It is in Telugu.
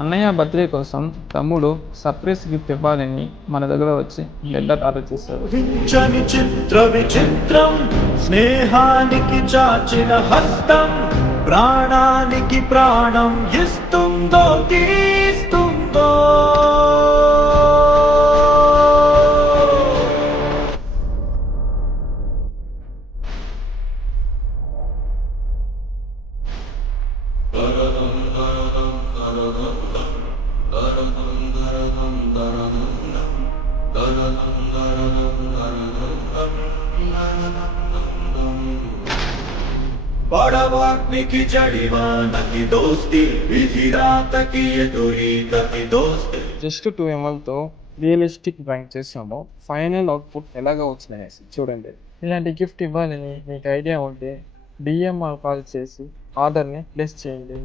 అన్నయ్య బర్త్డే కోసం తమ్ముడు సర్ప్రైజ్ గిఫ్ట్ ఇవ్వాలని మన దగ్గర వచ్చి లెటర్ ఆర్డర్ చేశారు. వించని చిత్ర విచిత్రం స్నేహానికి చాచిన హస్తం ప్రాణానికి ప్రాణం ఇస్తుందో తీస్తుందో बड़वाग्निकी जड़ीवानकी दोस्ती विधि रात की ये तुरीत की दोस्ती. జస్ట్ 2 mlతో రియలిస్టిక్ డ్రాయింగ్ చేసాము. ఫైనల్ అవుట్పుట్ ఎలాగ వచ్చినాయి చూడండి. ఇలాంటి గిఫ్ట్ ఇవ్వాలని మీకు ఐడియా ఉంటే డిఎంఆర్ కాల్ చేసి ఆర్డర్ని ప్లేస్ చేయండి.